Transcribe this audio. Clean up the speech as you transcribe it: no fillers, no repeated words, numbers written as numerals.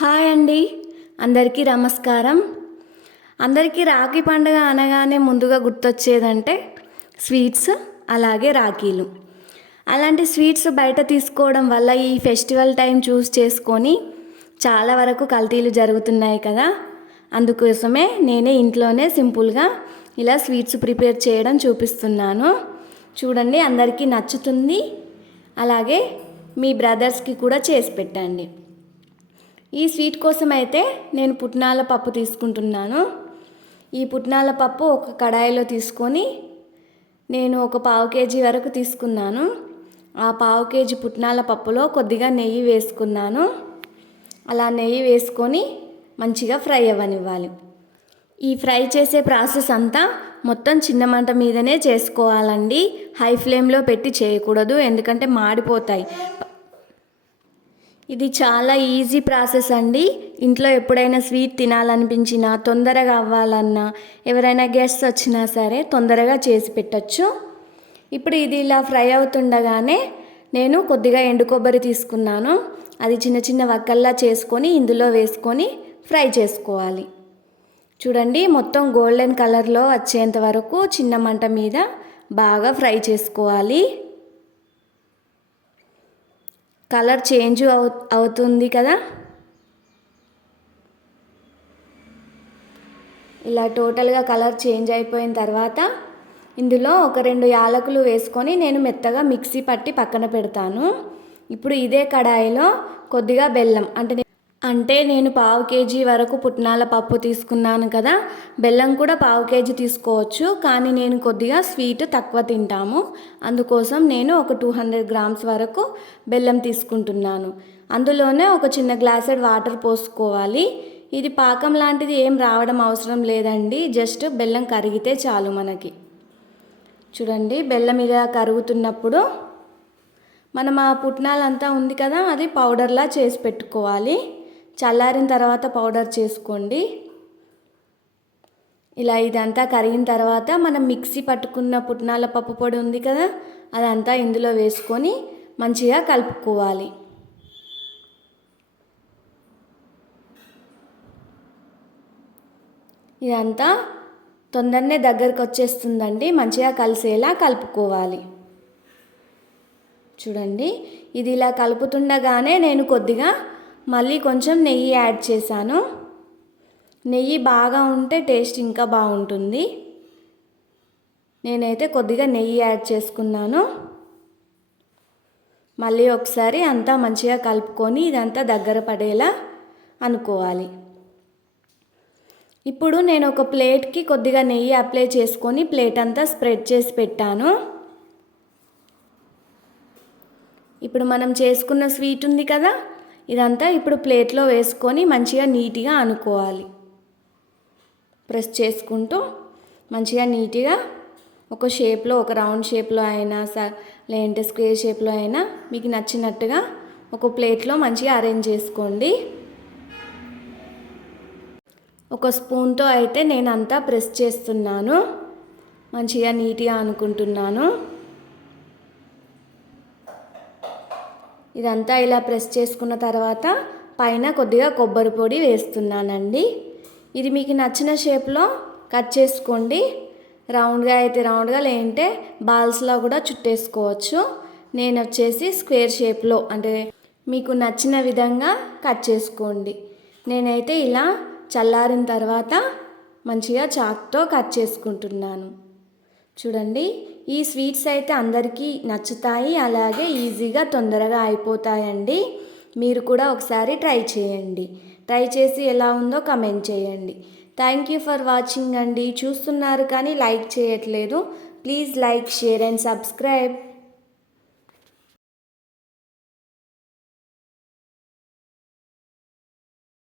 Hi అండి, అందరికీ నమస్కారం. అందరికీ రాఖీ పండుగ అనగానే ముందుగా గుర్తొచ్చేదంటే స్వీట్స్, అలాగే రాఖీలు. అలాంటి స్వీట్స్ బయట తీసుకోవడం వల్ల ఈ ఫెస్టివల్ టైం చూస్ చేసుకొని చాలా వరకు కల్తీలు జరుగుతున్నాయి కదా. అందుకోసమే నేనే ఇంట్లోనే సింపుల్గా ఇలా స్వీట్స్ ప్రిపేర్ చేయడం చూపిస్తున్నాను. చూడండి, అందరికీ నచ్చుతుంది. అలాగే మీ బ్రదర్స్కి కూడా చేసి పెట్టండి. ఈ స్వీట్ కోసం అయితే నేను పుట్నాల పప్పు తీసుకుంటున్నాను. ఈ పుట్నాల పప్పు ఒక కడాయిలో తీసుకొని నేను ఒక 1/2 కేజీ వరకు తీసుకున్నాను. ఆ 1/2 కేజీ పుట్నాల పప్పులో కొద్దిగా నెయ్యి వేసుకున్నాను. అలా నెయ్యి వేసుకొని మంచిగా ఫ్రై అవ్వనివ్వాలి. ఈ ఫ్రై చేసే ప్రాసెస్ అంతా మొత్తం చిన్న మంట మీదనే చేసుకోవాలండి. హై ఫ్లేమ్లో పెట్టి చేయకూడదు, ఎందుకంటే మాడిపోతాయి. ఇది చాలా ఈజీ ప్రాసెస్ అండి. ఇంట్లో ఎప్పుడైనా స్వీట్ తినాలనిపించినా, తొందరగా అవ్వాలన్నా, ఎవరైనా గెస్ట్స్ వచ్చినా సరే తొందరగా చేసి పెట్టచ్చు. ఇప్పుడు ఇది ఇలా ఫ్రై అవుతుండగానే నేను కొద్దిగా ఎండు కొబ్బరి తీసుకున్నాను. అది చిన్న చిన్న వక్కల్లా చేసుకొని ఇందులో వేసుకొని ఫ్రై చేసుకోవాలి. చూడండి, మొత్తం గోల్డెన్ కలర్లో వచ్చేంత వరకు చిన్న మంట మీద బాగా ఫ్రై చేసుకోవాలి. కలర్ చేంజ్ అవుతుంది కదా. ఇలా టోటల్గా కలర్ చేంజ్ అయిపోయిన తర్వాత ఇందులో ఒక 2 యాలకులు వేసుకొని నేను మెత్తగా మిక్సీ పట్టి పక్కన పెడతాను. ఇప్పుడు ఇదే కడాయిలో కొద్దిగా బెల్లం, అంటే నేను 1/2 కేజీ వరకు పుట్నాల పప్పు తీసుకున్నాను కదా. బెల్లం కూడా 1/2 కేజీ తీసుకోవచ్చు, కానీ నేను కొద్దిగా స్వీట్ తక్కువ తింటాము. అందుకోసం నేను ఒక 200 గ్రామ్స్ వరకు బెల్లం తీసుకుంటున్నాను. అందులోనే ఒక చిన్న గ్లాసెడ్ వాటర్ పోసుకోవాలి. ఇది పాకం లాంటిది ఏం రావడం అవసరం లేదండి, జస్ట్ బెల్లం కరిగితే చాలు మనకి. చూడండి, బెల్లం ఇలా కరుగుతున్నప్పుడు మనం ఆ పుట్నాలంతా ఉంది కదా, అది పౌడర్లా చేసి పెట్టుకోవాలి. చల్లారిన తర్వాత పౌడర్ చేసుకోండి. ఇలా ఇదంతా కరిగిన తర్వాత మనం మిక్సీ పట్టుకున్న పుట్నాల పప్పు పొడి ఉంది కదా, అదంతా ఇందులో వేసుకొని మంచిగా కలుపుకోవాలి. ఇదంతా తొందరనే దగ్గరకు వచ్చేస్తుందండి. మంచిగా కలిసేలా కలుపుకోవాలి. చూడండి, ఇది ఇలా కలుపుతుండగానే నేను కొద్దిగా మళ్ళీ కొంచెం నెయ్యి యాడ్ చేశాను. నెయ్యి బాగా ఉంటే టేస్ట్ ఇంకా బాగుంటుంది. నేనైతే కొద్దిగా నెయ్యి యాడ్ చేసుకున్నాను. మళ్ళీ ఒకసారి అంతా మంచిగా కలుపుకొని ఇదంతా దగ్గర పడేలా అనుకోవాలి. ఇప్పుడు నేను ఒక ప్లేట్కి కొద్దిగా నెయ్యి అప్లై చేసుకొని ప్లేట్ అంతా స్ప్రెడ్ చేసి పెట్టాను. ఇప్పుడు మనం చేసుకున్న స్వీట్ ఉంది కదా, ఇదంతా ఇప్పుడు ప్లేట్లో వేసుకొని మంచిగా నీట్గా అనుకోవాలి. ప్రెస్ చేసుకుంటూ మంచిగా నీట్గా ఒక షేప్లో, ఒక రౌండ్ షేప్లో అయినా లేదంటే స్క్వేర్ షేప్లో అయినా మీకు నచ్చినట్టుగా ఒక ప్లేట్లో మంచిగా అరేంజ్ చేసుకోండి. ఒక స్పూన్తో అయితే నేను అంతా ప్రెస్ చేస్తున్నాను, మంచిగా నీట్గా అనుకుంటున్నాను. ఇదంతా ఇలా ప్రెస్ చేసుకున్న తర్వాత పైన కొద్దిగా కొబ్బరి పొడి వేస్తున్నానండి. ఇది మీకు నచ్చిన షేప్లో కట్ చేసుకోండి. రౌండ్గా అయితే రౌండ్గా, లేదంటే బాల్స్లో కూడా చుట్టేసుకోవచ్చు. నేను వచ్చేసి స్క్వేర్ షేప్లో, అంటే మీకు నచ్చిన విధంగా కట్ చేసుకోండి. నేనైతే ఇలా చల్లారిన తర్వాత మంచిగా చాక్తో కట్ చేసుకుంటున్నాను. చూడండి, ఈ స్వీట్స్ అయితే అందరికీ నచ్చుతాయి, అలాగే ఈజీగా తొందరగా అయిపోతాయండి. మీరు కూడా ఒకసారి ట్రై చేయండి. ట్రై చేసి ఎలా ఉందో కమెంట్ చేయండి. థ్యాంక్ యూ ఫర్ వాచింగ్ అండి. చూస్తున్నారు కానీ లైక్ చేయట్లేదు. Please like, share and subscribe.